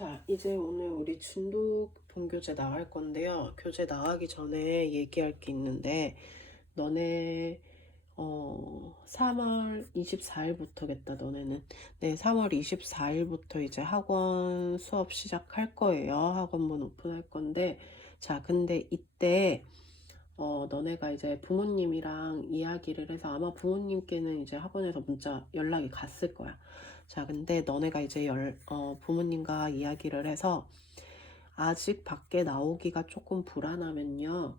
자, 이제 오늘 우리 진도 본교재 나갈 건데요. 교재 나가기 전에 얘기할 게 있는데, 너네 3월 24일부터겠다, 너네는. 네, 3월 24일부터 이제 학원 수업 시작할 거예요. 학원문 오픈할 건데, 자, 근데 이때 너네가 이제 부모님이랑 이야기를 해서 아마 부모님께는 이제 학원에서 문자 연락이 갔을 거야. 자, 근데 너네가 이제 부모님과 이야기를 해서 아직 밖에 나오기가 조금 불안하면요.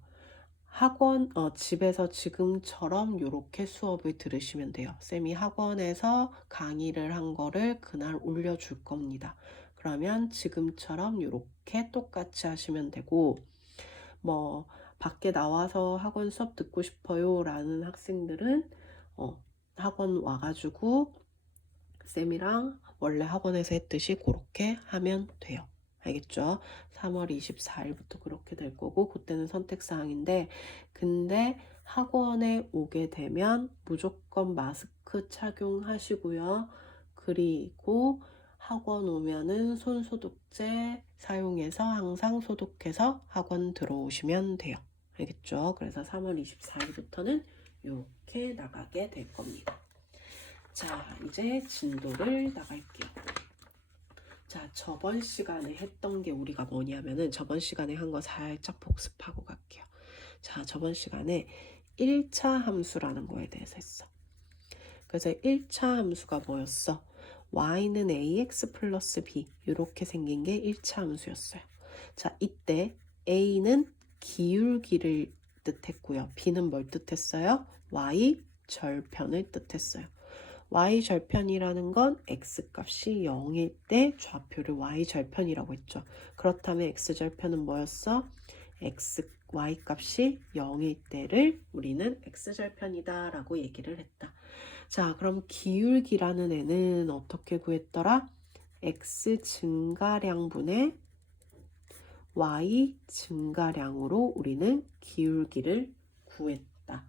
집에서 지금처럼 이렇게 수업을 들으시면 돼요. 쌤이 학원에서 강의를 한 거를 그날 올려줄 겁니다. 그러면 지금처럼 이렇게 똑같이 하시면 되고, 뭐 밖에 나와서 학원 수업 듣고 싶어요 라는 학생들은 학원 와가지고 쌤이랑 원래 학원에서 했듯이 그렇게 하면 돼요. 알겠죠? 3월 24일부터 그렇게 될 거고, 그때는 선택사항인데, 근데 학원에 오게 되면 무조건 마스크 착용하시고요. 그리고 학원 오면은 손소독제 사용해서 항상 소독해서 학원 들어오시면 돼요. 알겠죠? 그래서 3월 24일부터는 이렇게 나가게 될 겁니다. 자, 이제 진도를 나갈게요. 자, 저번 시간에 했던 게 우리가 뭐냐면은 저번 시간에 한 거 살짝 복습하고 갈게요. 자, 저번 시간에 1차 함수라는 거에 대해서 했어. 그래서 1차 함수가 뭐였어? y는 ax 플러스 b 이렇게 생긴 게 1차 함수였어요. 자, 이때 a는 기울기를 뜻했고요. b는 뭘 뜻했어요? y 절편을 뜻했어요. y 절편이라는 건 x 값이 0일 때 좌표를 y 절편이라고 했죠. 그렇다면 x 절편은 뭐였어? y 값이 0일 때를 우리는 x 절편이다 라고 얘기를 했다. 자, 그럼 기울기라는 애는 어떻게 구했더라? x 증가량분의 y 증가량으로 우리는 기울기를 구했다.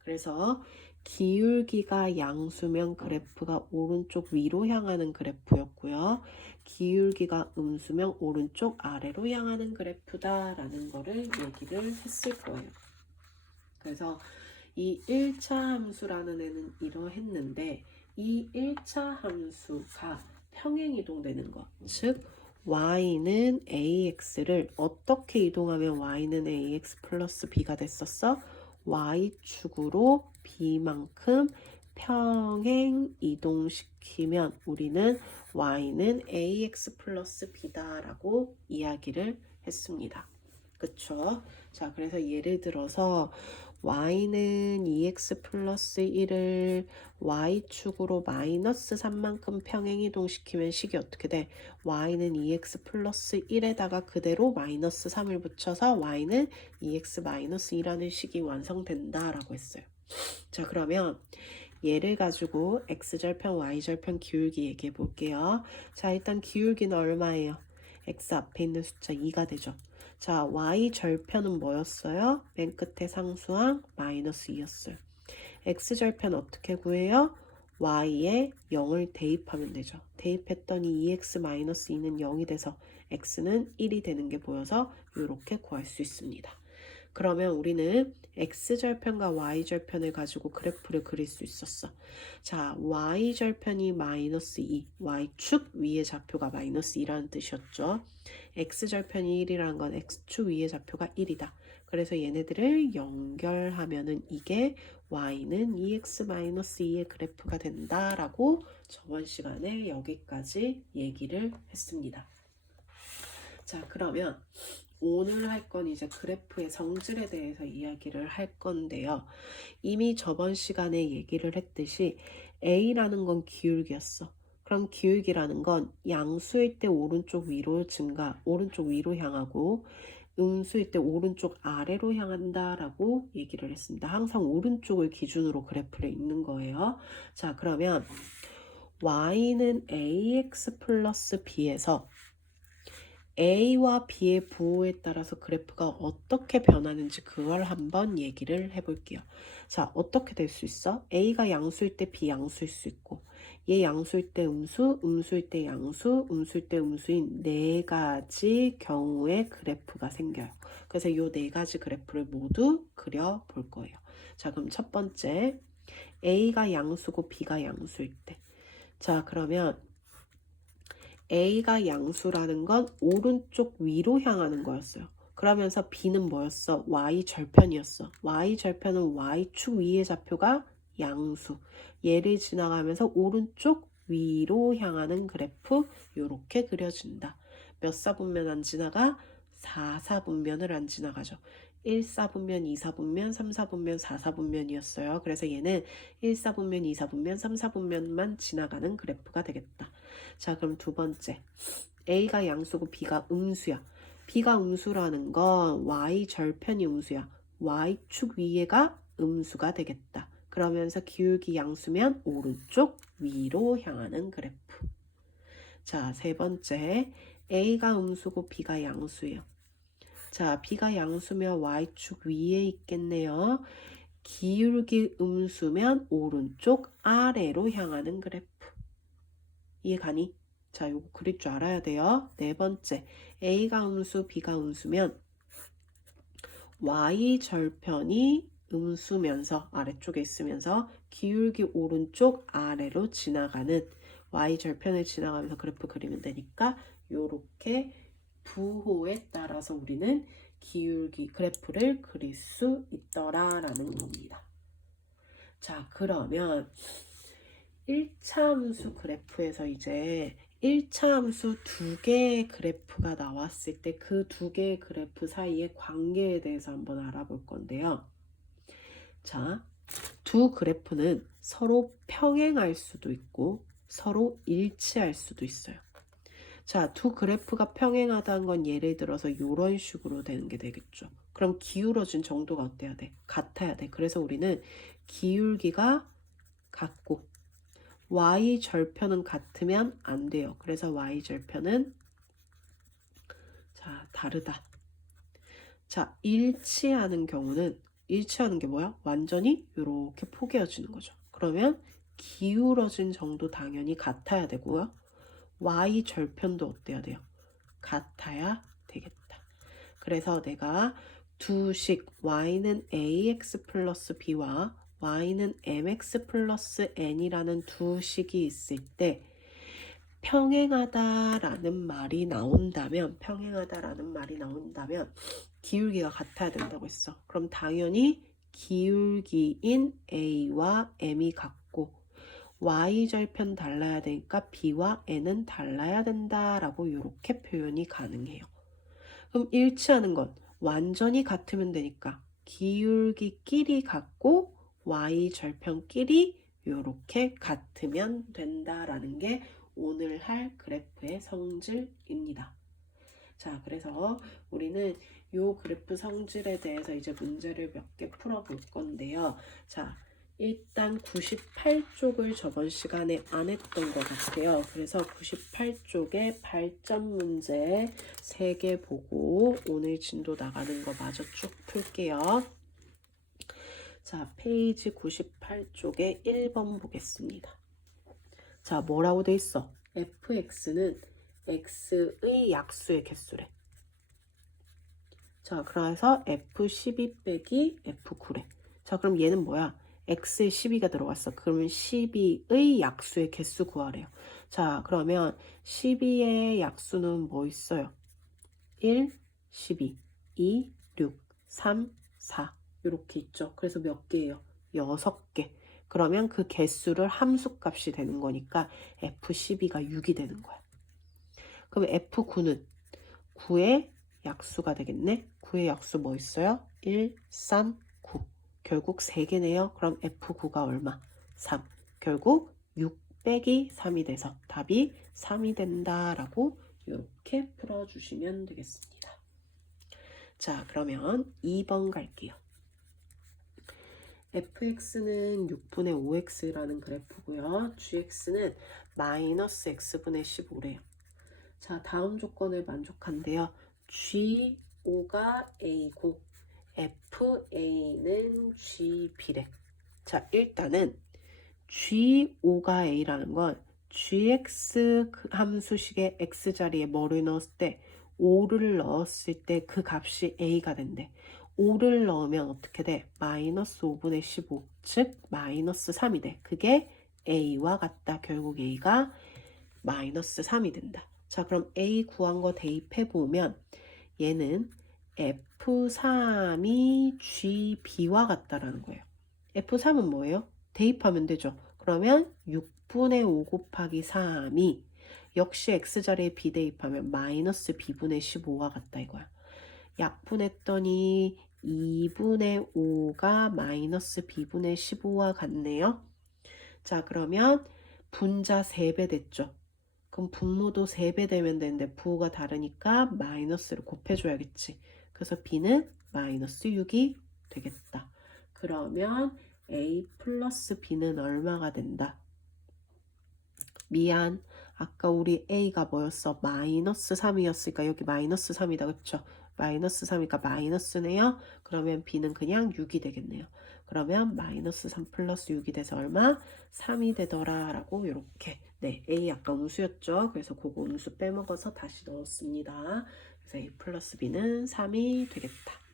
그래서 기울기가 양수면 그래프가 오른쪽 위로 향하는 그래프였고요. 기울기가 음수면 오른쪽 아래로 향하는 그래프다라는 거를 얘기를 했을 거예요. 그래서 이 1차 함수라는 애는 이러했는데 이 1차 함수가 평행이동되는 것, 즉 y는 ax를 어떻게 이동하면 y는 ax 플러스 b가 됐었어? y축으로 b만큼 평행 이동시키면 우리는 y는 ax 플러스 b다 라고 이야기를 했습니다. 그쵸? 자, 그래서 예를 들어서 y는 2x 플러스 1을 y축으로 마이너스 3만큼 평행이동시키면 식이 어떻게 돼? y는 2x 플러스 1에다가 그대로 마이너스 3을 붙여서 y는 2x 마이너스 2라는 식이 완성된다 라고 했어요. 자, 그러면 얘를 가지고 x절편, y절편 기울기 얘기해 볼게요. 자, 일단 기울기는 얼마예요? x 앞에 있는 숫자 2가 되죠. 자, y절편은 뭐였어요? 맨 끝에 상수항 마이너스 2였어요. x절편 어떻게 구해요? y에 0을 대입하면 되죠. 대입했더니 2x-2는 0이 돼서 x는 1이 되는 게 보여서 이렇게 구할 수 있습니다. 그러면 우리는 x절편과 y절편을 가지고 그래프를 그릴 수 있었어. 자, y절편이 마이너스 2, y축 위의 좌표가 마이너스 2라는 뜻이었죠. x절편이 1이라는 건 x축 위의 좌표가 1이다. 그래서 얘네들을 연결하면은 이게 y는 2x-2의 그래프가 된다라고 저번 시간에 여기까지 얘기를 했습니다. 자, 그러면 오늘 할 건 이제 그래프의 성질에 대해서 이야기를 할 건데요. 이미 저번 시간에 얘기를 했듯이 A라는 건 기울기였어. 그럼 기울기라는 건 양수일 때 오른쪽 위로 오른쪽 위로 향하고 음수일 때 오른쪽 아래로 향한다라고 얘기를 했습니다. 항상 오른쪽을 기준으로 그래프를 읽는 거예요. 자, 그러면 y는 ax 플러스 b에서 A와 B의 부호에 따라서 그래프가 어떻게 변하는지 그걸 한번 얘기를 해볼게요. 자, 어떻게 될 수 있어? A가 양수일 때 B 양수일 수 있고 얘 양수일 때 음수, 음수일 때 양수, 음수일 때 음수인 네 가지 경우의 그래프가 생겨요. 그래서 이 네 가지 그래프를 모두 그려볼 거예요. 자, 그럼 첫 번째 A가 양수고 B가 양수일 때. 자, 그러면 A가 양수라는 건 오른쪽 위로 향하는 거였어요. 그러면서 B는 뭐였어? Y 절편이었어. Y 절편은 Y축 위의 좌표가 양수. 얘를 지나가면서 오른쪽 위로 향하는 그래프 요렇게 그려진다. 몇 사분면 안 지나가? 4사분면을 안 지나가죠. 1사분면, 2사분면, 3사분면, 4사분면이었어요. 그래서 얘는 1사분면, 2사분면, 3사분면만 지나가는 그래프가 되겠다. 자, 그럼 두 번째. A가 양수고 B가 음수야. B가 음수라는 건 Y 절편이 음수야. Y축 위에가 음수가 되겠다. 그러면서 기울기 양수면 오른쪽 위로 향하는 그래프. 자, 세 번째. A가 음수고 B가 양수예요. 자, B가 양수면 Y축 위에 있겠네요. 기울기 음수면 오른쪽 아래로 향하는 그래프. 이해가니? 자, 요거 그릴 줄 알아야 돼요. 네 번째, A가 음수, B가 음수면 Y 절편이 음수면서 아래쪽에 있으면서 기울기 오른쪽 아래로 지나가는 Y 절편을 지나가면서 그래프 그리면 되니까 요렇게 부호에 따라서 우리는 기울기 그래프를 그릴 수 있더라라는 겁니다. 자, 그러면 1차 함수 그래프에서 이제 1차 함수 두 개의 그래프가 나왔을 때 그 두 개의 그래프 사이의 관계에 대해서 한번 알아볼 건데요. 자, 두 그래프는 서로 평행할 수도 있고 서로 일치할 수도 있어요. 자, 두 그래프가 평행하다는 건 예를 들어서 이런 식으로 되는 게 되겠죠. 그럼 기울어진 정도가 어때야 돼? 같아야 돼. 그래서 우리는 기울기가 같고 Y 절편은 같으면 안 돼요. 그래서 Y 절편은 자, 다르다. 자, 일치하는 경우는 일치하는 게 뭐야? 완전히 이렇게 포개어지는 거죠. 그러면 기울어진 정도 당연히 같아야 되고요. Y 절편도 어때야 돼요? 같아야 되겠다. 그래서 내가 두 식 y는 ax 플러스 b와 y는 mx 플러스 n이라는 두 식이 있을 때 평행하다라는 말이 나온다면 기울기가 같아야 된다고 했어. 그럼 당연히 기울기인 a와 m이 같고 y절편 달라야 되니까 b와 n은 달라야 된다라고 이렇게 표현이 가능해요. 그럼 일치하는 건 완전히 같으면 되니까 기울기끼리 같고 y절편끼리 이렇게 같으면 된다라는 게 오늘 할 그래프의 성질입니다. 자, 그래서 우리는 이 그래프 성질에 대해서 이제 문제를 몇 개 풀어볼 건데요. 자, 일단 98쪽을 저번 시간에 안 했던 것 같아요. 그래서 98쪽에 발전 문제 3개 보고 오늘 진도 나가는 거 마저 쭉 풀게요. 자, 페이지 98쪽에 1번 보겠습니다. 자, 뭐라고 돼 있어? fx는 x의 약수의 개수래. 자, 그래서 f12 빼기 f9래. 자, 그럼 얘는 뭐야? x에 12가 들어갔어. 그러면 12의 약수의 개수 구하래요. 자, 그러면 12의 약수는 뭐 있어요? 1, 12, 2, 6, 3, 4 이렇게 있죠. 그래서 몇 개예요? 6개. 그러면 그 개수를 함수값이 되는 거니까 f12가 6이 되는 거야. 그럼 f9는 9의 약수가 되겠네. 9의 약수 뭐 있어요? 1, 3, 9. 결국 3개네요. 그럼 F9가 얼마? 3. 결국 6 빼기 3이 돼서 답이 3이 된다라고 이렇게 풀어주시면 되겠습니다. 자, 그러면 2번 갈게요. fx는 6분의 5x라는 그래프고요. gx는 마이너스 x분의 15래요. 자, 다음 조건을 만족한대요. G5가 A고 FA는 GB래. 자, 일단은 G5가 A라는 건 gx 함수식의 x자리에 뭐를 넣었을 때 5를 넣었을 때 그 값이 A가 된대. 5를 넣으면 어떻게 돼? 마이너스 5분의 15, 즉 마이너스 3이 돼. 그게 A와 같다. 결국 A가 마이너스 3이 된다. 자, 그럼 A 구한 거 대입해보면 얘는 F3이 GB와 같다라는 거예요. F3은 뭐예요? 대입하면 되죠. 그러면 6분의 5 곱하기 3이 역시 X자리에 B 대입하면 마이너스 B분의 15가 같다 이거야. 약분했더니 2분의 5가 마이너스 B분의 15와 같네요. 자, 그러면 분자 3배 됐죠. 그럼 분모도 3배 되면 되는데 부호가 다르니까 마이너스를 곱해줘야겠지. 그래서 B는 마이너스 6이 되겠다. 그러면 A 플러스 B는 얼마가 된다? 미안. 아까 우리 A가 뭐였어? 마이너스 3이었으니까 여기 마이너스 3이다. 그쵸? 마이너스 3이니까 마이너스네요. 그러면 B는 그냥 6이 되겠네요. 그러면 마이너스 3 플러스 6이 돼서 얼마? 3이 되더라 라고 이렇게. 네, A 아까 음수였죠. 그래서 그거 음수 빼먹어서 다시 넣었습니다. 그래서 A 플러스 B는 3이 되겠다.